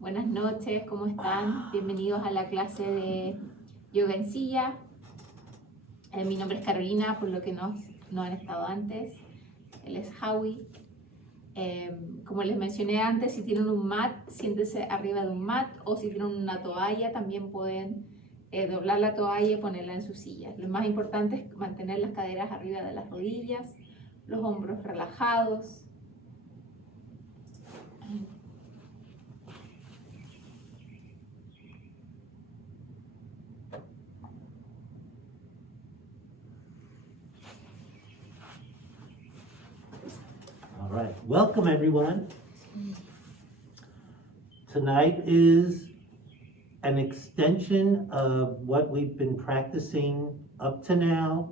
Buenas noches, ¿cómo están? Bienvenidos a la clase de yoga en silla. Mi nombre es Carolina, por lo que no han estado antes. Él es Howie. Como les mencioné antes, si tienen un mat, siéntense arriba de un mat, o si tienen una toalla, también pueden doblar la toalla y ponerla en su silla. Lo más importante es mantener las caderas arriba de las rodillas, los hombros relajados. All right, welcome everyone. Tonight is an extension of what we've been practicing up to now,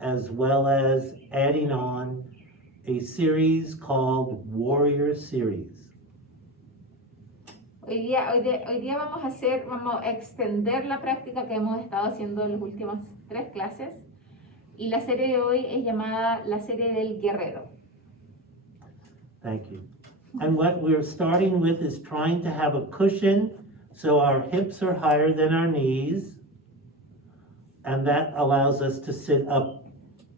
as well as adding on a series called Warrior Series. Hoy día vamos a extender la práctica que hemos estado haciendo en las últimas 3 clases, y la serie de hoy es llamada la serie del guerrero. Thank you. And what we're starting with is trying to have a cushion so our hips are higher than our knees, and that allows us to sit up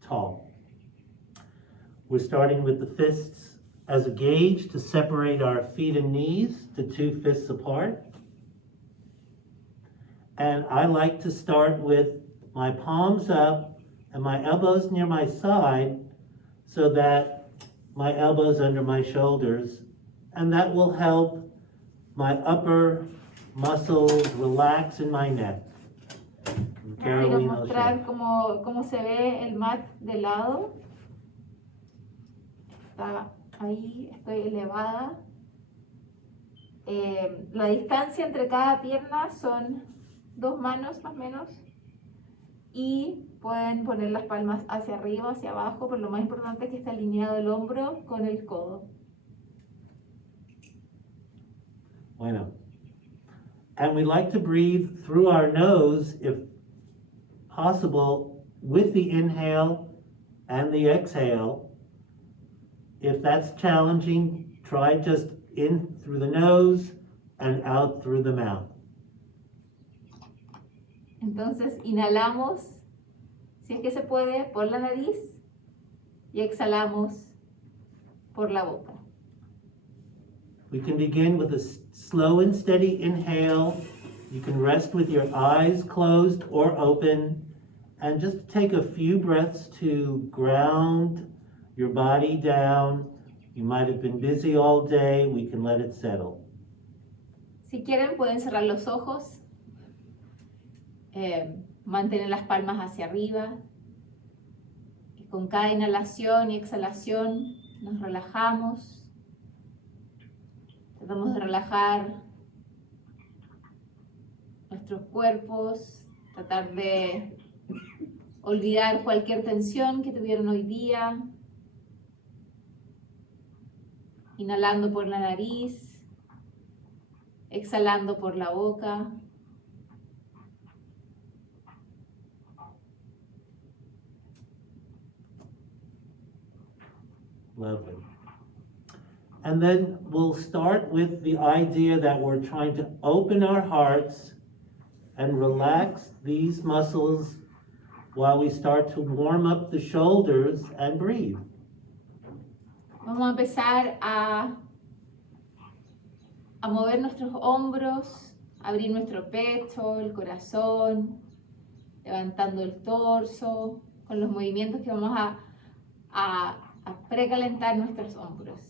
tall. We're starting with the fists as a gauge to separate our feet and knees to 2 fists apart. And I like to start with my palms up and my elbows near my side so that my elbows under my shoulders, and that will help my upper muscles relax in my neck. Quiero mostrar cómo se ve el mat de lado. Está ahí, estoy elevada. La distancia entre cada pierna son 2 manos más o menos, y pueden poner las palmas hacia arriba, hacia abajo, pero lo más importante es que esté alineado el hombro con el codo. Bueno. And we like to breathe through our nose, if possible, with the inhale and the exhale. If that's challenging, try just in through the nose and out through the mouth. Entonces inhalamos, si es que se puede, por la nariz, y exhalamos por la boca. We can begin with a slow and steady inhale. You can rest with your eyes closed or open, and just take a few breaths to ground your body down. You might have been busy all day. We can let it settle. Si quieren, pueden cerrar los ojos. Mantener las palmas hacia arriba. Y con cada inhalación y exhalación nos relajamos. Tratamos de relajar nuestros cuerpos, tratar de olvidar cualquier tensión que tuvieron hoy día. Inhalando por la nariz, exhalando por la boca. Lovely. And then we'll start with the idea that we're trying to open our hearts and relax these muscles while we start to warm up the shoulders and breathe. Vamos a empezar a mover nuestros hombros, abrir nuestro pecho, el corazón, levantando el torso, con los movimientos que vamos a precalentar nuestros hombros.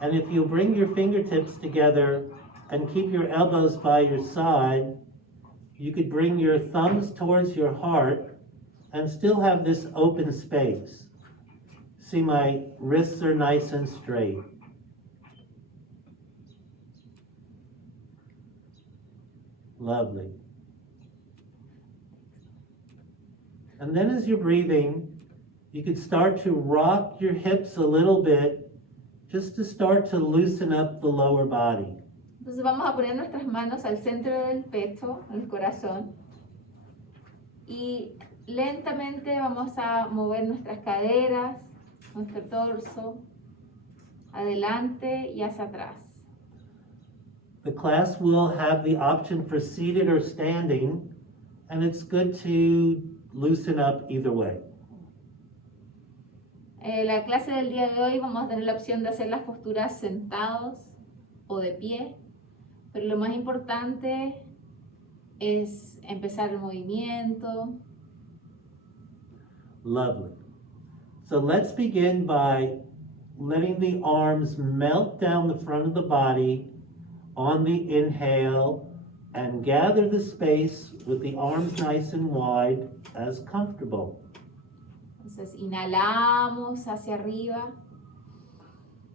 And if you bring your fingertips together and keep your elbows by your side, you could bring your thumbs towards your heart and still have this open space. See, my wrists are nice and straight. Lovely. And then as you're breathing, you could start to rock your hips a little bit just to start to loosen up the lower body. Entonces vamos a poner nuestras manos al centro del pecho, el corazón, y lentamente vamos a mover nuestras caderas, nuestro torso, adelante y hacia atrás. The class will have the option for seated or standing, and it's good to loosen up either way. La clase del día de hoy vamos a tener la opción de hacer las posturas sentados o de pie, pero lo más importante es empezar el movimiento. Lovely. So let's begin by letting the arms melt down the front of the body on the inhale and gather the space with the arms nice and wide as comfortable. Entonces inhalamos hacia arriba,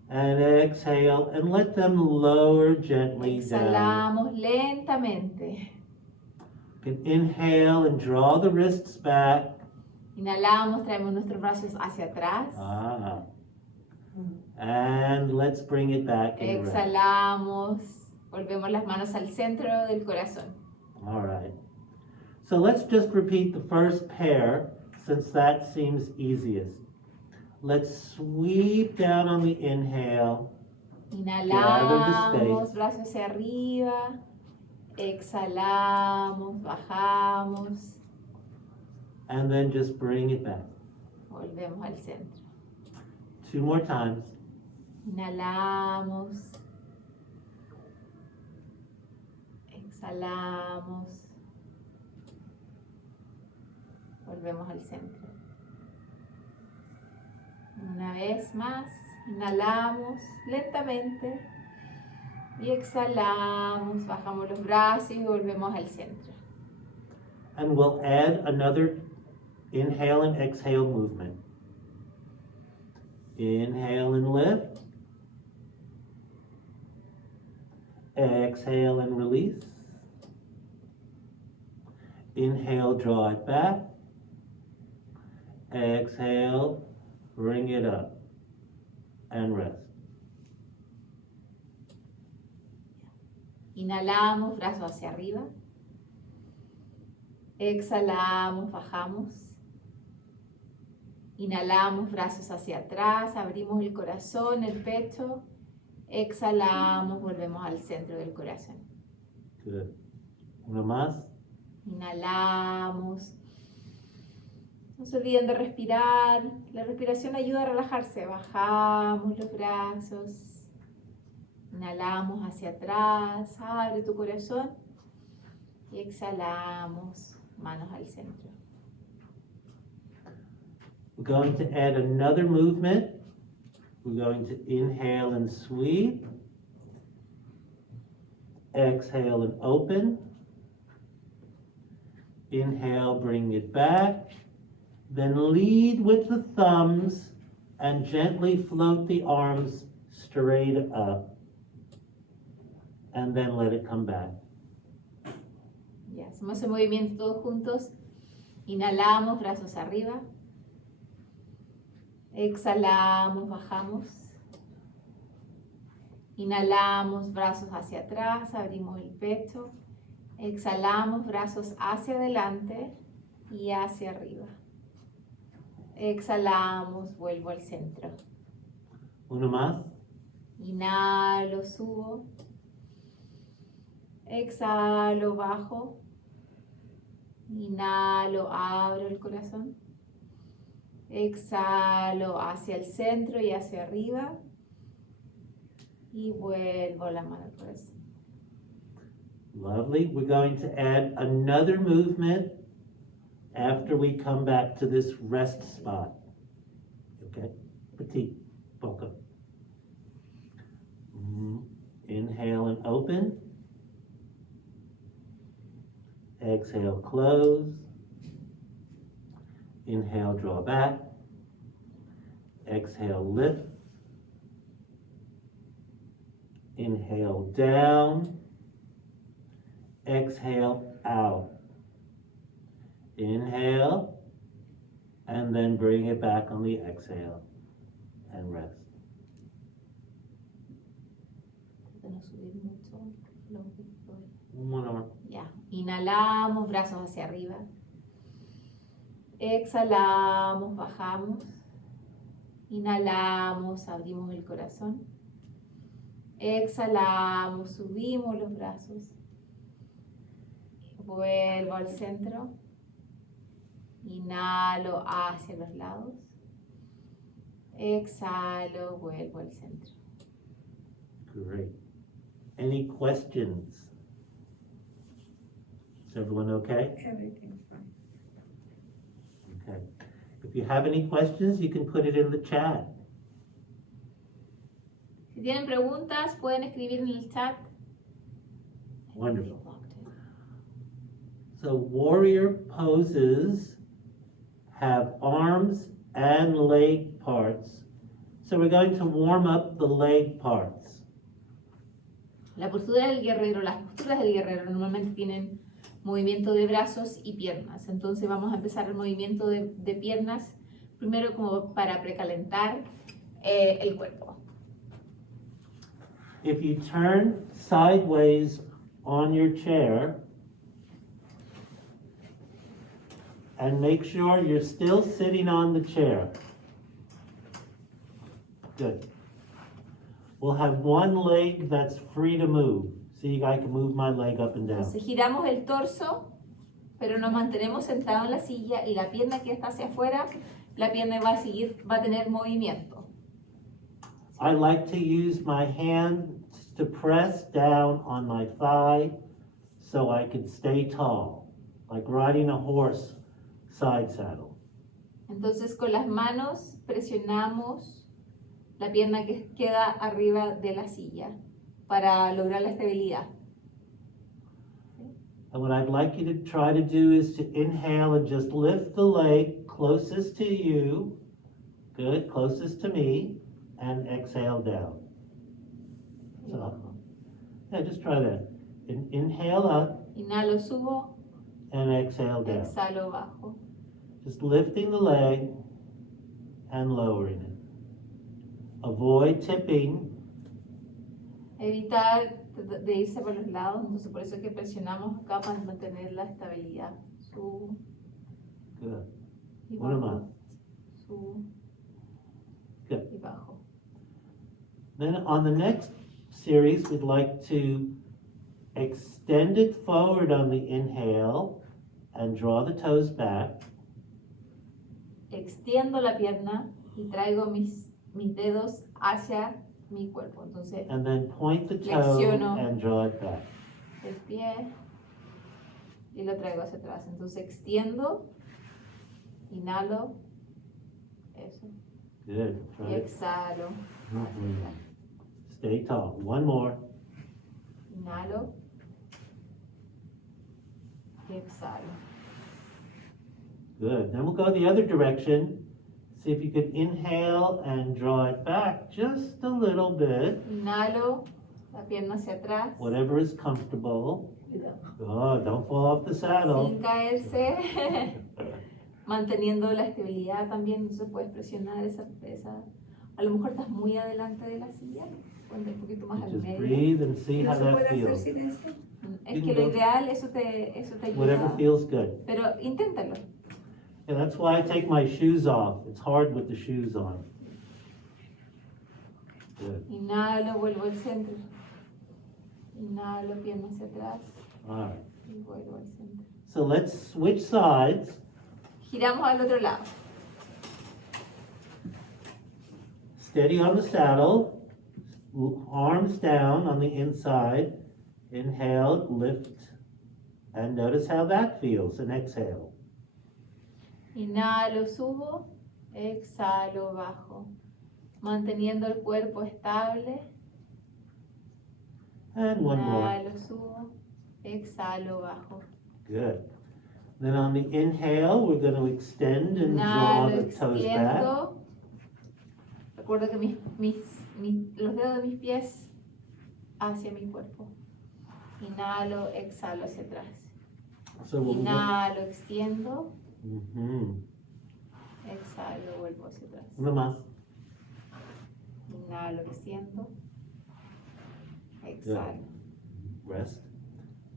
And exhale and let them lower gently down. exhalamos lentamente. You can inhale and draw the wrists back. Inhalamos, traemos nuestros brazos hacia atrás. And let's bring it back in rest. Exhalamos, volvemos las manos al centro del corazón. All right. So let's just repeat the first pair since that seems easiest. Let's sweep down on the inhale. Inhalamos, brazos hacia arriba. Exhalamos, bajamos. And then just bring it back. Volvemos al centro. 2 more times. Inhalamos. Exhalamos. Volvemos al centro. Una vez más, inhalamos lentamente y exhalamos, bajamos los brazos y volvemos al centro. And we'll add another inhale and exhale movement. Inhale and lift. Exhale and release. Inhale, draw it back. Exhale, bring it up. And rest. Inhalamos, brazos hacia arriba. Exhalamos, bajamos. Inhalamos, brazos hacia atrás, abrimos el corazón, el pecho. Exhalamos, volvemos al centro del corazón. Good. Uno más. Inhalamos. No se olviden de respirar. La respiración ayuda a relajarse. Bajamos los brazos. Inhalamos hacia atrás. Abre tu corazón. Y exhalamos. Manos al centro. We're going to add another movement. We're going to inhale and sweep. Exhale and open. Inhale, bring it back. Then lead with the thumbs and gently float the arms straight up. And then let it come back. Ya, hacemos el movimiento todos juntos. Inhalamos, brazos arriba. Exhalamos, bajamos. Inhalamos, brazos hacia atrás, abrimos el pecho. Exhalamos, brazos hacia adelante y hacia arriba. Exhalamos, vuelvo al centro. Uno más. Inhalo, subo. Exhalo, bajo. Inhalo, abro el corazón. Exhalo hacia el centro y hacia arriba. Y vuelvo la mano al corazón. Lovely. We're going to add another movement after we come back to this rest spot. Okay? Petite. Welcome. Inhale and open. Exhale, close. Inhale, draw back. Exhale, lift. Inhale, down. Exhale, out. Inhale, and then bring it back on the exhale and rest. torso. One more. Ya. Inhalamos, brazos hacia arriba. Exhalamos, bajamos. Inhalamos, abrimos el corazón. Exhalamos, subimos los brazos. Vuelvo al centro. Inhalo hacia los lados. Exhalo, vuelvo al centro. Great. Any questions? Is everyone okay? Everything's fine. Okay. If you have any questions, you can put it in the chat. Si tienen preguntas, pueden escribir en el chat. Wonderful. So warrior poses have arms and leg parts. So we're going to warm up the leg parts. La postura del guerrero, las posturas del guerrero normalmente tienen movimiento de brazos y piernas. Entonces vamos a empezar el movimiento de piernas primero como para precalentar el cuerpo. If you turn sideways on your chair and make sure you're still sitting on the chair. Good. We'll have one leg that's free to move. See, I can move my leg up and down. Entonces giramos el torso, pero nos mantenemos sentados en la silla y la pierna que está hacia afuera, la pierna va a tener movimiento. I like to use my hands to press down on my thigh so I can stay tall, like riding a horse side saddle. Entonces con las manos presionamos la pierna que queda arriba de la silla para lograr la estabilidad. And what I'd like you to try to do is to inhale and just lift the leg closest to you, good, closest to me, and exhale down. So, yeah, just try that. Inhale up Inhalo, subo, and exhale down. exhalo, bajo. Just lifting the leg and lowering it. Avoid tipping. Evitar de irse por los lados, entonces por eso es que presionamos acá para mantener la estabilidad. Subo Good. y Una bajo. más. Subo Good. y bajo. Then on the next series, we'd like to extend it forward on the inhale and draw the toes back. Extiendo la pierna y traigo mis dedos hacia mi cuerpo. Entonces, And then point the toe Flexiono. and draw it back. el pie y lo traigo hacia atrás. Entonces, extiendo, inhalo, eso, Good. y Try it. exhalo. Mhm. Stay tall. One more. Inhalo, y exhalo. Good. Then we'll go the other direction. See if you can inhale and draw it back just a little bit. Inhalo, la pierna hacia atrás, Whatever is comfortable. Oh, don't fall off the saddle. sin caerse, manteniendo la estabilidad también. Entonces puedes presionar esa. A lo mejor estás muy adelante de la silla, ponte un poquito más al Just medio. breathe and see ¿No how se that puede hacer feels. sin eso? Es que lo ideal, eso te Whatever ayuda. feels good. Pero inténtalo. And that's why I take my shoes off. It's hard with the shoes on. Good. Inhalo, vuelvo al centro. Inhalo, pierna hacia atrás All right. y vuelvo al centro. So let's switch sides. Giramos al otro lado. Steady on the saddle. Arms down on the inside. Inhale, lift, and notice how that feels. And exhale. Inhalo, subo, exhalo, bajo. Manteniendo el cuerpo estable. And one more. Inhalo, subo, exhalo, bajo. Good. Then on the inhale, we're going to extend and draw Inhalo, the toes back. extiendo. Recuerdo que los dedos de mis pies hacia mi cuerpo. Inhalo, exhalo hacia atrás. So we'll Inhalo, extiendo. Exhalo, vuelvo hacia atrás. Una más. Inhalo, extiendo. Exhalo. rest.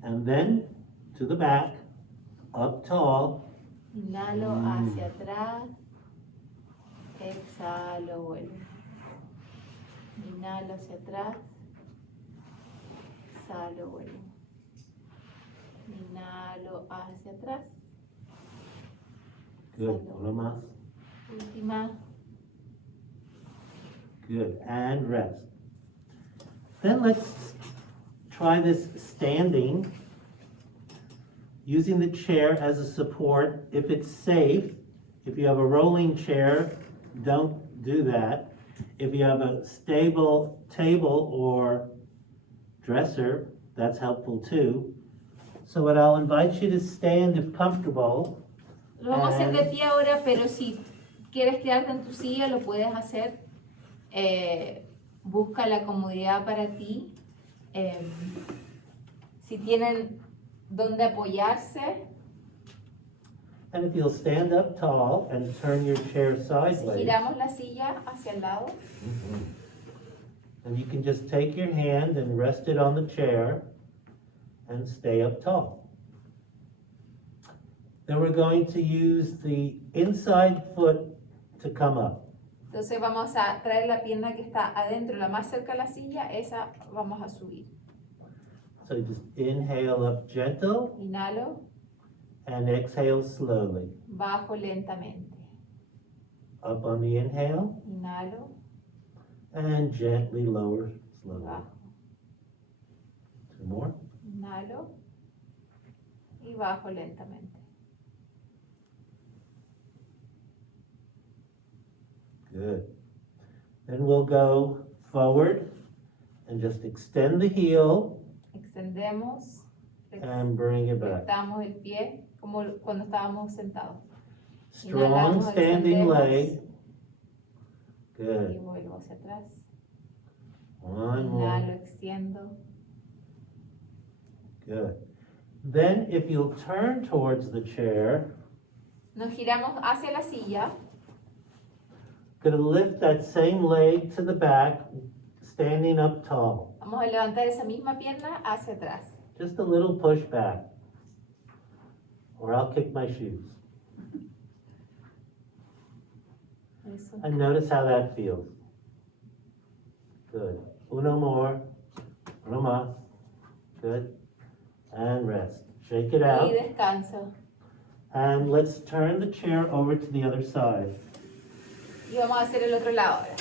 And then to the back, up tall. Inhalo hacia atrás. Exhalo, vuelvo. Inhalo hacia atrás. Exhalo, vuelvo. Inhalo hacia atrás. Good. Exhalo. Uno más. Última. Good. And rest. Then let's try this standing, using the chair as a support. If it's safe, if you have a rolling chair, don't do that. If you have a stable table or dresser, that's helpful too. So what I'll invite you to stand if comfortable. Lo vamos a hacer de pie ahora, pero si quieres quedarte en tu silla, lo puedes hacer. Busca la comodidad para ti. Si tienen donde apoyarse, And if you'll stand up tall and turn your chair si sideways. giramos la silla hacia el lado, And you can just take your hand and rest it on the chair and stay up tall. Then we're going to use the inside foot to come up. entonces vamos a traer la pierna que está adentro, la más cerca de la silla, esa vamos a subir. So just inhale up gentle Inhalo, and exhale slowly. bajo lentamente. Up on the inhale Inhalo, and gently lower slowly. bajo. 2 more. Inhalo y bajo lentamente. Good. Then we'll go forward and just extend the heel Extendemos, and bring it back. flectamos el pie como cuando estábamos sentados. Strong Inhalamos, standing extendemos. leg. Y Good. vuelvo hacia atrás. One Inhalo, more. extiendo. Good. Then if you'll turn towards the chair, Nos giramos hacia la silla. gonna lift that same leg to the back, standing up tall. Vamos a levantar esa misma pierna hacia atrás. Just a little push back. Or I'll kick my shoes. Eso. And notice how that feels. Good. Uno more. Uno más. Good. And rest. Shake it out. Y descanso. And let's turn the chair over to the other side. Y vamos a hacer el otro lado ahora.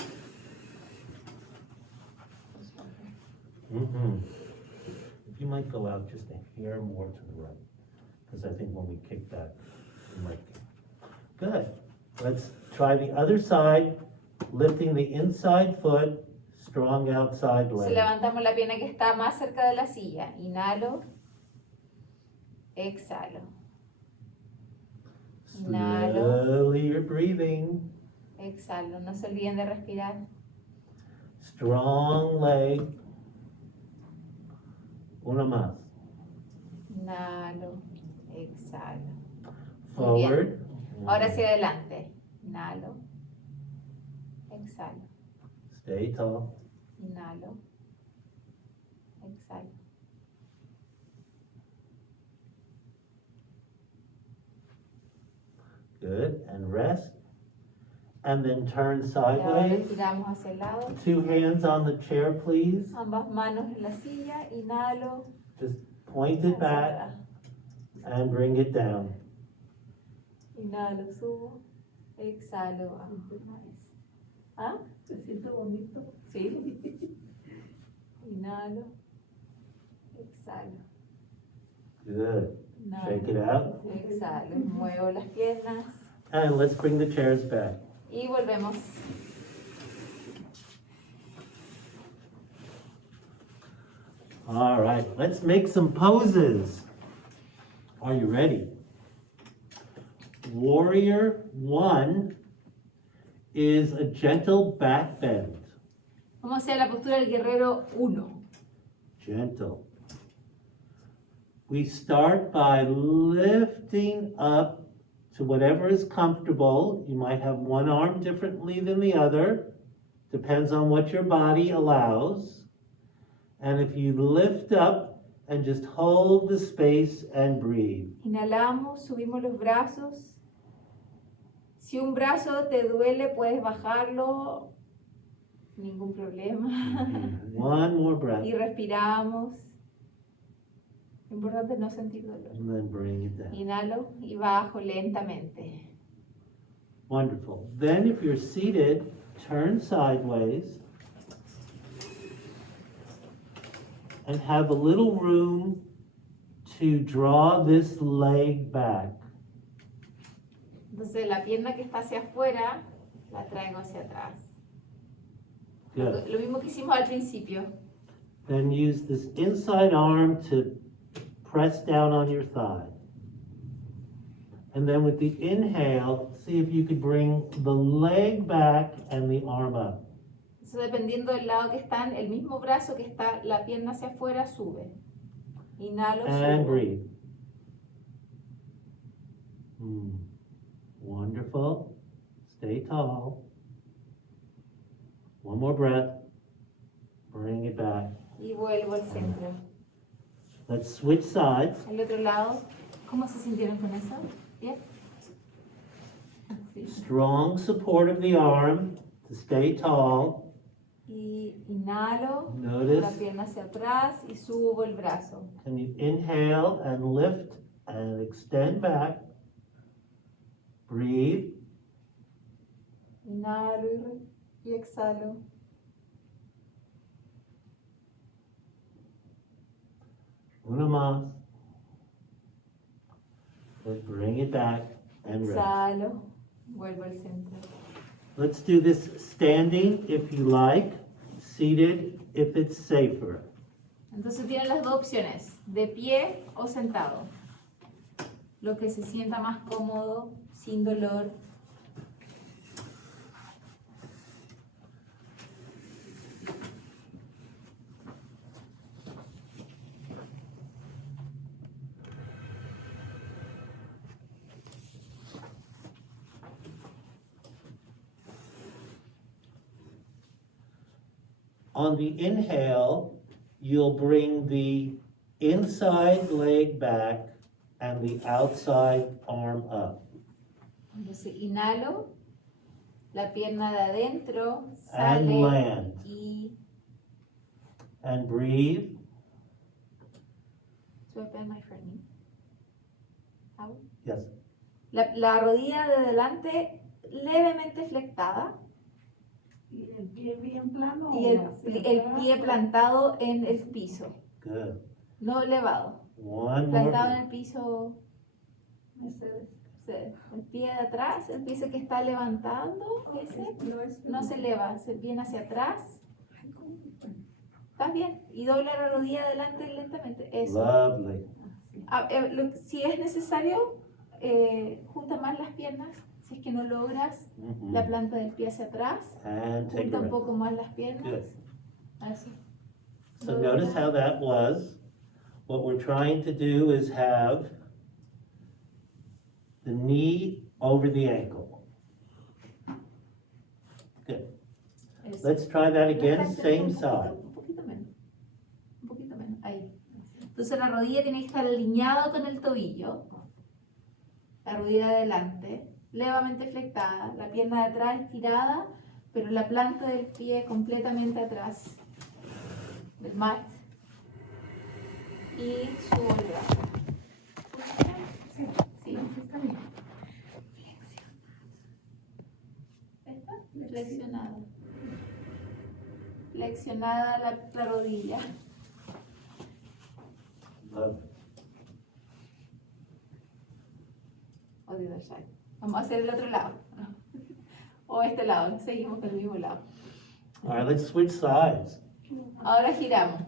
If you might go out just a hair more to the right, because I think when we kick that, we might. Good. Let's try the other side, lifting the inside foot, strong outside Entonces leg. levantamos la pierna que está más cerca de la silla. Inhalo. Exhalo. Inhalo. Slowly you're breathing. Exhalo. No se olviden de respirar. Strong leg. Uno más. Inhalo. Exhalo. Muy bien. Forward. Ahora hacia adelante. Inhalo. Exhalo. Stay tall. Inhalo. Exhalo. Good. And rest. And then turn Y ahora sideways. giramos hacia el lado. 2 hands on the chair, please. Ambas manos en la silla. Inhalo. Just point it hacia back atrás. and bring it down. Inhalo, subo. Exhalo, bajo. ¿Ah? ¿Se siente bonito? Sí. Inhalo. Exhalo. Good. Inhalo. Shake it out. Exhalo. Muevo las piernas. And let's bring the chairs back. Y volvemos. All right, let's make some poses. Are you ready? Warrior 1 is a gentle back bend. Vamos a hacer la postura del guerrero 1. Gentle. We start by lifting up to whatever is comfortable. You might have one arm differently than the other. Depends on what your body allows. And if you lift up and just hold the space and breathe. Inhalamos, subimos los brazos. Si un brazo te duele, puedes bajarlo, ningún problema. One more breath, Y respiramos. Lo importante es no sentir dolor. and then bring it down. Inhalo y bajo lentamente. Wonderful. Then if you're seated, turn sideways and have a little room to draw this leg back. Entonces la pierna que está hacia afuera, la traigo hacia atrás. Good. Lo mismo que hicimos al principio. Then use this inside arm to press down on your thigh. And then with the inhale, see if you could bring the leg back and the arm up. Eso dependiendo del lado que están, el mismo brazo que está la pierna hacia afuera sube. Inhalo, And subo. breathe. Wonderful. Stay tall. One more breath. Bring it back. Y vuelvo al centro. Let's switch sides. El otro lado, ¿cómo se sintieron con eso? ¿Bien? Sí. Strong support of the arm to stay tall. Y inhalo, la Notice. pierna hacia atrás y subo el brazo. Can you inhale and lift and extend back? Breathe. Inhalo y exhalo. Uno más. Then bring it back and rest. Exhalo, vuelvo al centro. Let's do this standing if you like, seated if it's safer. Entonces tienen las dos opciones, de pie o sentado. Lo que se sienta más cómodo, sin dolor. On the inhale, you'll bring the inside leg back and the outside arm up. Entonces inhalo, la pierna de adentro And sale land. y And breathe. ¿Should I bend my front knee? How? Yes. La rodilla de delante levemente flectada ¿Y el pie bien plano? y o hacia el atrás? pie plantado en el piso, Good. no elevado. One more. Plantado en breath. el piso, el pie de atrás, el pie que está levantando, ese no se eleva, se viene hacia atrás. ¿Estás bien? Y dobla la rodilla adelante lentamente. Eso. Lovely. Si es necesario, junta más las piernas. Si es que no logras Mhm. la planta del pie hacia atrás, And take junta a un rest. poco más las piernas. Good. Así. So notice how that was. What we're trying to do is have the knee over the ankle. Good. Eso. Let's try that again, Más same un side. poquito menos. Un poquito menos. Ahí. Entonces la rodilla tiene que estar alineada con el tobillo. La rodilla de adelante, levemente flectada. La pierna de atrás estirada, pero la planta del pie completamente atrás del mat. Y subo el brazo. Sí, Sí. está bien. ¿Esta? Flexionada. Flexionada la rodilla. Lovely. O the other side. Vamos a hacer el otro lado. O este lado. Seguimos con el mismo lado. All right, let's switch sides. Ahora giramos.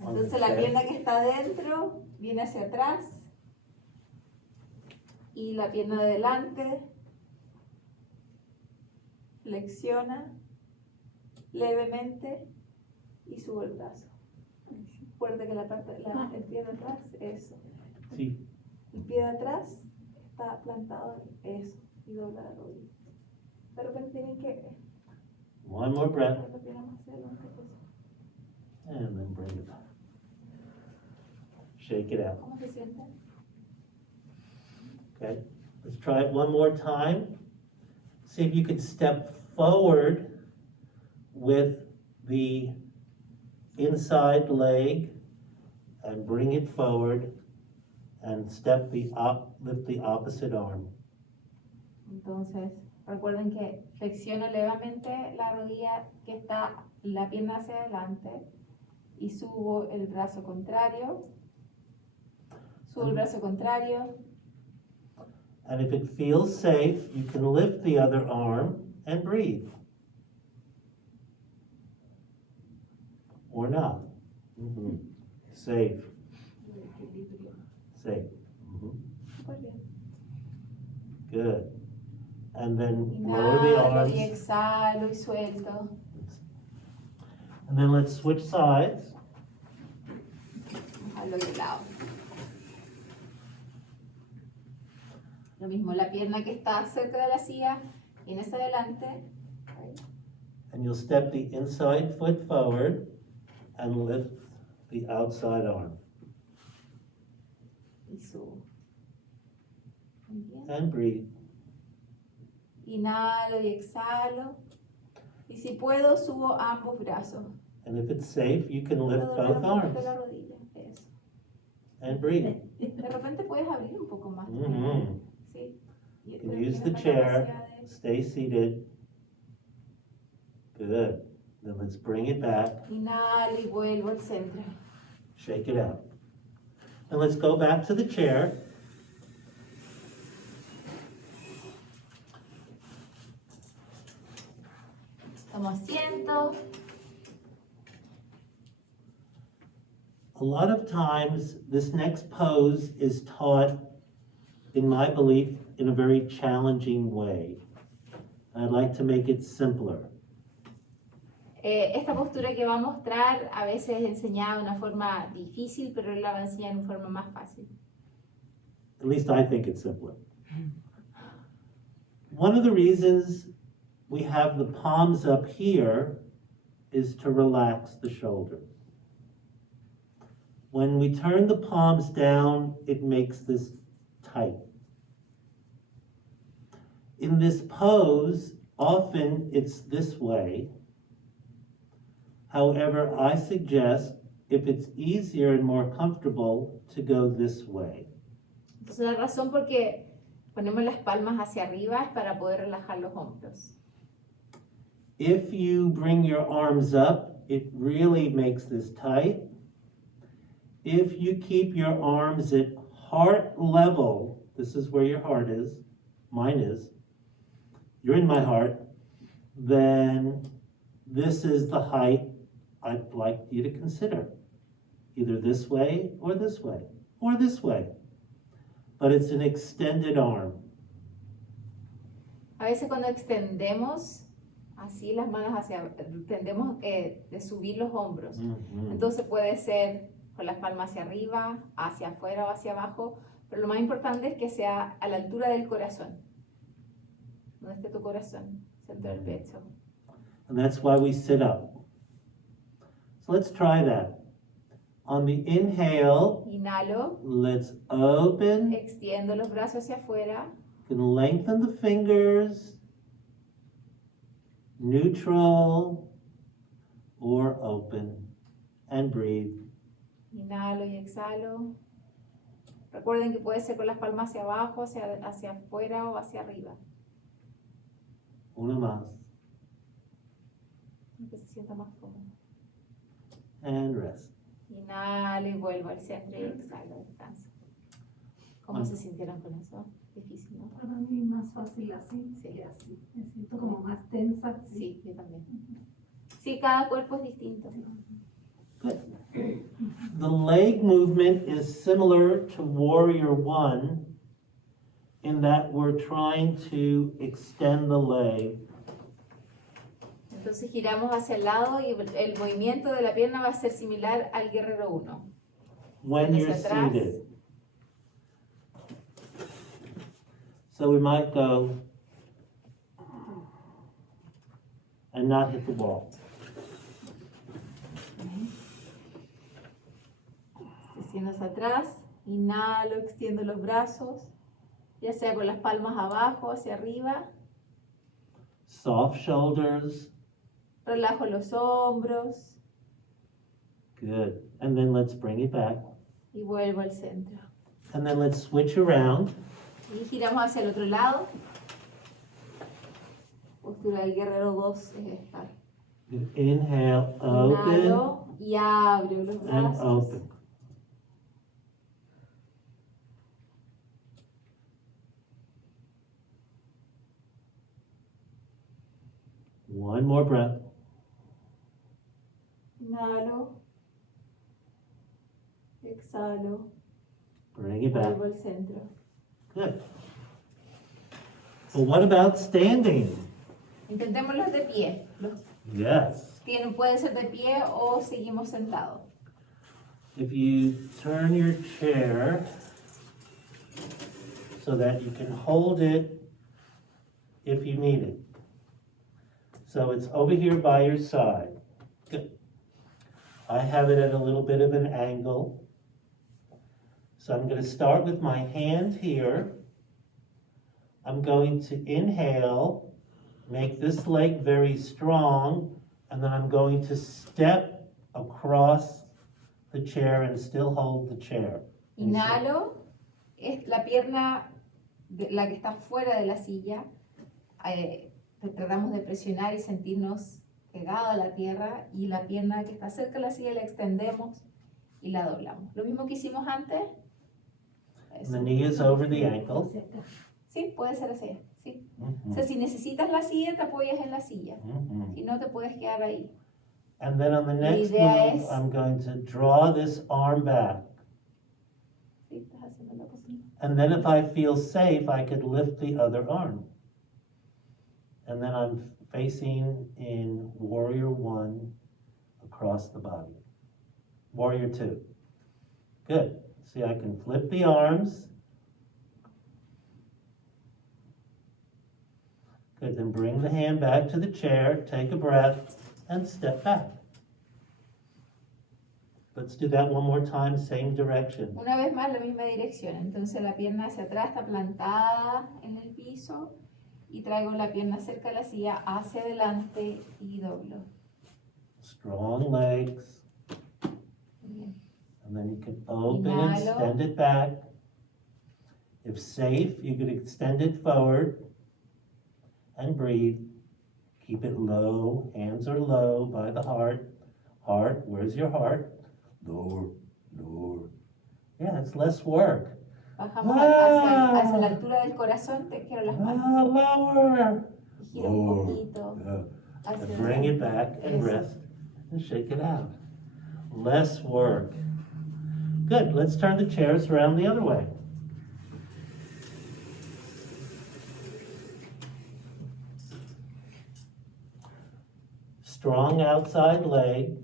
Entonces la pierna que está adentro viene hacia atrás y la pierna de delante flexiona levemente y sube el brazo. Recuerda que el pie de atrás, eso. See, El pie de atrás está plantado, eso. y dobla la rodilla. De repente tienen que One more breath, poner la pierna más hacia adelante. and then bring it back. Shake it out, ¿Cómo se sienten? okay? Let's try it one more time. See if you can step forward with the inside leg and bring it forward and lift the opposite arm. Entonces, recuerden que flexiono levemente la rodilla que está la pierna hacia adelante y subo el brazo contrario. Subo el brazo contrario. And if it feels safe, you can lift the other arm and breathe. Or not. Mhm. Safe. Safe. Mhm. Súper bien. Good. And then lower the Inhalo y arms. exhalo y suelto. And then let's switch sides. Jalo de lado. Lo mismo, la pierna que está cerca de la silla, viene hacia adelante. And you'll step the inside foot forward and lift the outside arm. Y subo. Muy bien. And breathe. Inhalo y exhalo. Y si puedo, subo ambos brazos. And if it's safe, you can Puedo lift doblar both un poquito arms. la rodilla. Eso. And breathe. De repente puedes abrir un poco más. Mhm. Sí. Y You can tienes use the la chair. capacidad de- Stay seated. Good. Then let's bring it back. Inhalo y vuelvo al centro. Shake it out. And let's go back to the chair. Tomo asiento. A lot of times, this next pose is taught, in my belief, in a very challenging way. I'd like to make it simpler. Esta postura que va a mostrar a veces es enseñada de una forma difícil, pero él la va a enseñar de una forma más fácil. At least I think it's simpler. One of the reasons we have the palms up here is to relax the shoulders. When we turn the palms down, it makes this tight. In this pose, often it's this way. However, I suggest, if it's easier and more comfortable, to go this way. Entonces la razón por qué ponemos las palmas hacia arriba es para poder relajar los hombros. If you bring your arms up, it really makes this tight. If you keep your arms at heart level, this is where your heart is, mine is, you're in my heart, then this is the height I'd like you to consider. Either this way, or this way, or this way. But it's an extended arm. A veces cuando extendemos así las manos hacia, tendemos de subir los hombros. Mhm. Entonces puede ser con las palmas hacia arriba, hacia afuera o hacia abajo, pero lo más importante es que sea a la altura del corazón. Donde esté tu corazón, centro del pecho. And that's why we sit up. So let's try that. On the inhale, Inhalo, let's open. extiendo los brazos hacia afuera, You can lengthen the fingers, neutral, or open, and breathe. inhalo y exhalo. Recuerden que puede ser con las palmas hacia abajo, hacia afuera o hacia arriba, Una más, que se sienta más cómodo. and rest. Inhalo y vuelvo al centro y exhalo, descanso. ¿Cómo Bueno. se sintieron con eso? Difícil, ¿no? Para mí más fácil así Sí. que así. Me siento como más tensa. Sí, yo también. Sí, cada cuerpo es distinto. Good. The leg movement is similar to Warrior One in that we're trying to extend the leg. Entonces giramos hacia el lado y el movimiento de la pierna va a ser similar al guerrero 1. When you're Hacia atrás. seated. So we might go and not hit the wall. Extiendo hacia atrás, inhalo, extiendo los brazos, ya sea con las palmas abajo, hacia arriba, Soft shoulders. relajo los hombros Good. And then let's bring it back. y vuelvo al centro. And then let's switch around. Y giramos hacia el otro lado. Postura del guerrero 2 es esta. Inhale, open, Inhalo y abro los and brazos. open. One more breath. Inhalo. Exhalo. Bring it back. Vuelvo al centro. Good. Well, what about standing? Intentémoslos de pie. Los Yes. pueden ser de pie o seguimos sentados. If you turn your chair so that you can hold it if you need it. So it's over here by your side. Good. I have it at a little bit of an angle. So I'm going to start with my hand here. I'm going to inhale, make this leg very strong, and then I'm going to step across the chair and still hold the chair. Inhalo, es la pierna, la que está fuera de la silla, tratamos de presionar y sentirnos pegados a la tierra, y la pierna que está cerca de la silla la extendemos y la doblamos. Lo mismo que hicimos antes. And the knee is over the ankle. Sí, puede ser así. Sí. O Mhm. sea, si necesitas la silla, te apoyas en la silla. Mhm. Si no, te puedes quedar ahí. And then on the next idea move, es- I'm going to draw this arm back. Sí, estás haciendo la posición. And then if I feel safe, I could lift the other arm. And then I'm facing in warrior 1 across the body. Warrior 2. Good. See, I can flip the arms. Good, then bring the hand back to the chair, take a breath, and step back. Let's do that one more time, same direction. Una vez más, la misma dirección. Entonces la pierna hacia atrás está plantada en el piso y traigo la pierna cerca de la silla hacia adelante y doblo. Strong legs. Bien. And then you can open and Inhalo. extend it back. If safe, you could extend it forward and breathe. Keep it low. Hands are low by the heart. Heart, where's your heart? Lower, lower. Yeah, it's less work. Bajamos hacia la altura del corazón, te quiero las manos. Lower. Y giro un poquito Yeah. hacia And bring it adelante. back and Eso. rest and shake it out. Less work. Good, let's turn the chairs around the other way. Strong outside leg.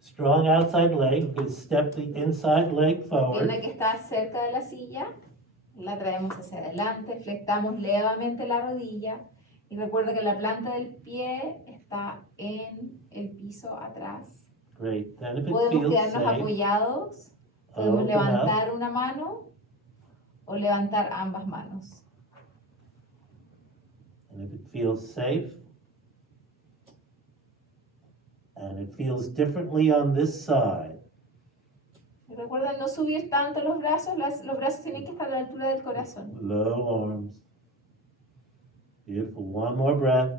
Strong outside leg, you step the inside leg forward. Pierna que está cerca de la silla, la traemos hacia adelante, flectamos levemente la rodilla y recuerda que la planta del pie está en el piso atrás. Great, then if it Podemos feels quedarnos safe, apoyados, podemos open levantar una mano o levantar ambas manos. and if it feels safe, and it feels differently on this side, Y recuerda no subir tanto los brazos tienen que estar a la altura del corazón. low arms. Beautiful, one more breath,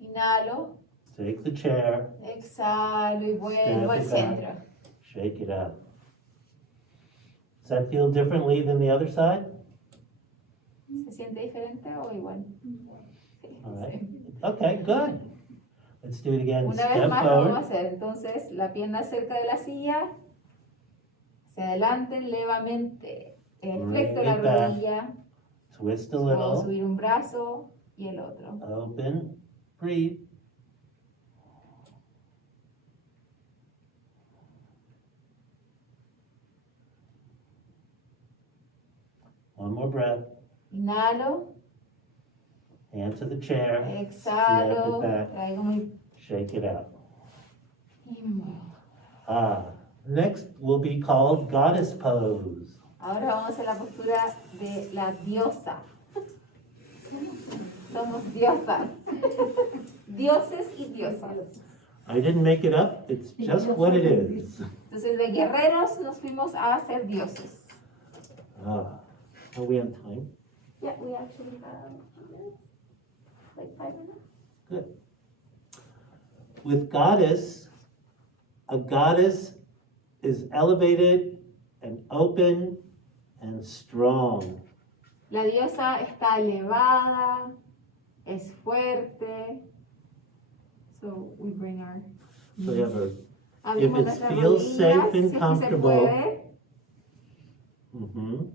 Inhalo, take the chair, exhalo y vuelvo al Step it centro. back. Shake it out. Does that feel differently than the other side? ¿Se siente diferente o igual? Sí, All right. sí. Okay, good. Let's do it again. Una vez Step más lo vamos a forward. hacer. Entonces, la pierna cerca de la silla, hacia adelante, levemente, flecto la Bring it back. rodilla, Twist a puedo little. subir un brazo y el otro. Open. Breathe. One more breath. Inhalo, Hand to the chair. exhalo, Snap it back. traigo mi... Shake it out. y me muevo. Next will be called goddess pose. Ahora vamos a hacer la postura de la diosa. Somos diosas. Dioses y diosas. I didn't make it up, it's just what it is. Entonces de guerreros nos fuimos a ser dioses. Are we on time? Yeah, we actually have 2 minutes. Like 5 minutes. Good. With goddess, a goddess is elevated and open and strong. La diosa está elevada, es fuerte. So we bring our... So you have a, Abrimos it nuestras feels rodillas, safe and si es que se comfortable. puede.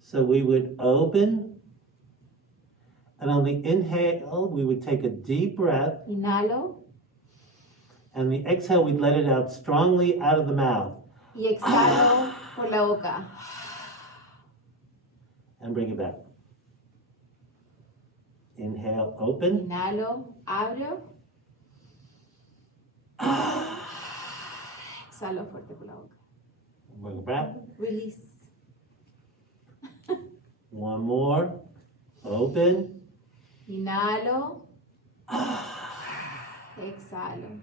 So we would open, and on the inhale, we would take a deep breath, Inhalo and the exhale, we'd let it out strongly out of the mouth. y exhalo por la boca. And bring it back. Inhale, open. Inhalo, abro. Exhalo fuerte por la boca. Bring it back. Release. One more. Open. Inhalo. Exhalo.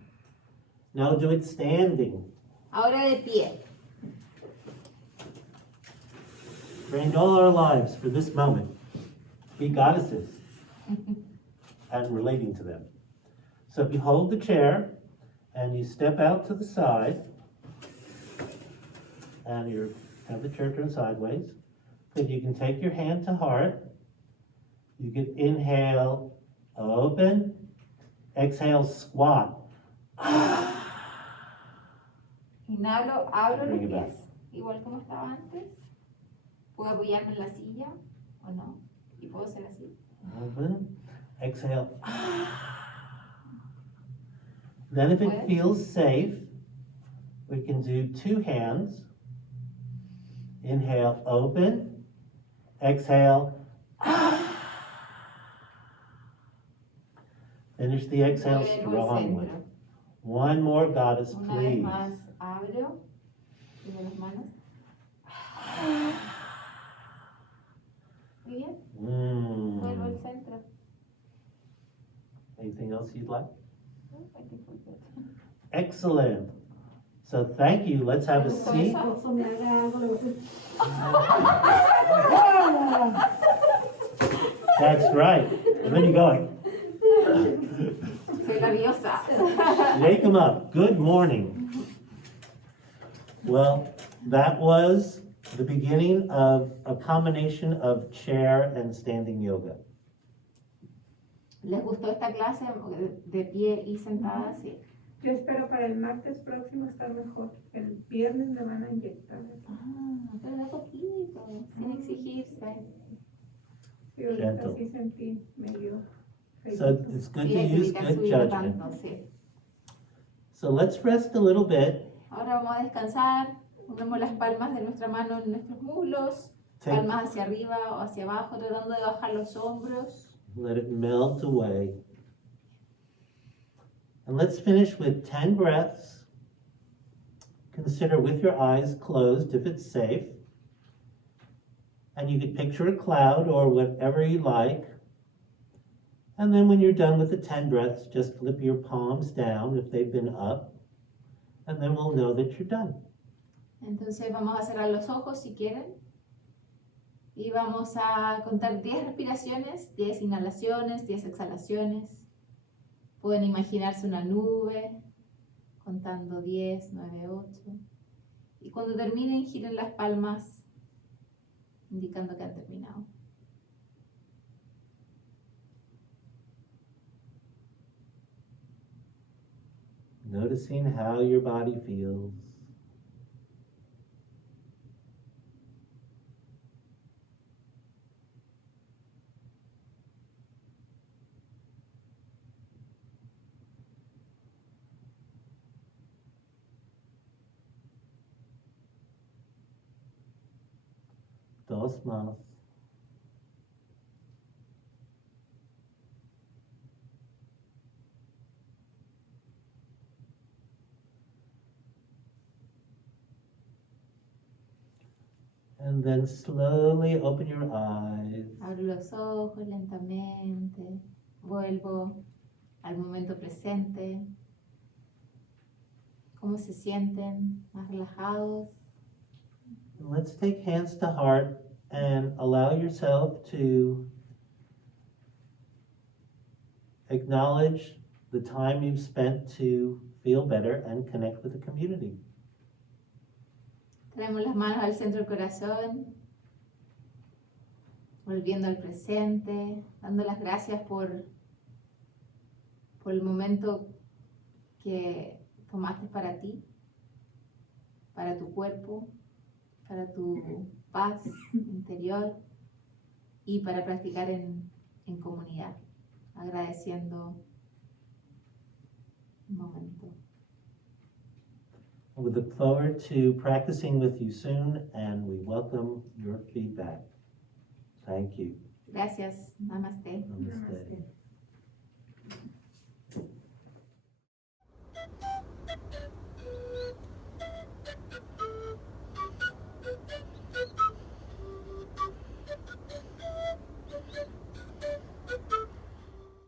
Now do it standing. Ahora de pie. Trained all our lives for this moment. Be goddesses. And relating to them. So if you hold the chair and you step out to the side, and you have the chair turned sideways, then you can take your hand to heart. You can inhale, open, exhale, squat. Inhalo, abro los Bring it back. pies. Igual como estaba antes. Puedo apoyarme en la silla o no. Y puedo hacer así. Open, exhale. Then if it feels safe, we can do 2 hands. Inhale, open, exhale. Finish the exhale Muevo el strongly. centro. One more, goddess, Una vez please. más abro. Tengo las manos. Muy bien. Vuelvo al centro. Anything else you'd like? I think we're good. Excellent. So thank you. Let's have a ¿Te gustó seat. eso? Oso me haga algo, le voy a decir, That's right. And then you go. Soy la diosa. Wake them up. Good morning. Well, that was the beginning of a combination of chair and standing yoga. ¿Les gustó esta clase de pie y sentada? Sí. Yo espero para el martes próximo estar mejor. El viernes me van a inyectar. Pero de poquito, sin exigirse. Sí, ahorita Gentle. sí sentí medio So feíto. it's good Sí, to use evitar good subir judgment. tanto, sí. So let's rest a little bit. Ahora vamos a descansar. Ponemos las palmas de nuestra mano en nuestros muslos. Take, Palmas hacia arriba o hacia abajo, tratando de bajar los hombros. let it melt away. And let's finish with 10 breaths. Consider with your eyes closed if it's safe. And you could picture a cloud or whatever you like. And then when you're done with the 10 breaths, just flip your palms down if they've been up. And then we'll know that you're done. Entonces vamos a cerrar los ojos si quieren. Y vamos a contar 10 respiraciones, 10 inhalaciones, 10 exhalaciones. Pueden imaginarse una nube, contando 10, 9, 8. Y cuando terminen, giren las palmas, indicando que han terminado. Noticing how your body feels. Dos más. And then slowly open your eyes. Abro los ojos lentamente. Vuelvo al momento presente. ¿Cómo se sienten? ¿Más relajados? And let's take hands to heart and allow yourself to acknowledge the time you've spent to feel better and connect with the community. Traemos las manos al centro del corazón, volviendo al presente, dando las gracias por el momento que tomaste para ti, para tu cuerpo, para tu paz interior y para practicar en comunidad, agradeciendo el momento. We look forward to practicing with you soon, and we welcome your feedback. Thank you. Gracias. Namaste. Namaste. Namaste.